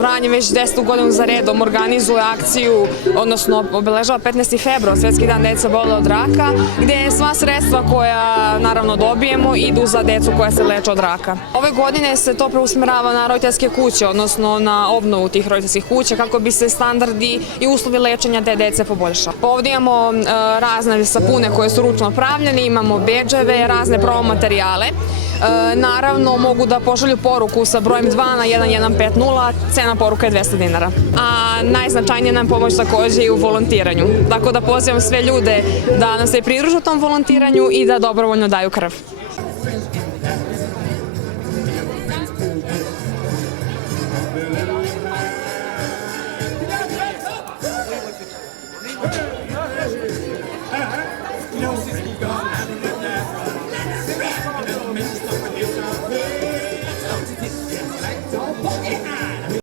Vranje već 10. godinu za redom organizuje akciju, odnosno obeležava 15. februar, Svetski dan dece oboljela od raka, gde sva sredstva koja naravno dobijemo idu za decu koja se leče od raka. Ove godine se to preusmerava na roditeljske kuće, odnosno na obnovu tih roditeljskih kuća kako bi se standardi i uslovi lečenja te dece poboljšali. Ovdje imamo razne sapune koje su ručno pravljene, imamo bedževe, razne promo materijale. Naravno mogu da pošalju poruku sa brojem 2 na 1150, cena poruka je 200 dinara. A najznačajnija nam pomoć takođe i u volontiranju. Tako da pozivam sve ljude da nam se pridružu tom volontiranju i da dobrovoljno daju krv.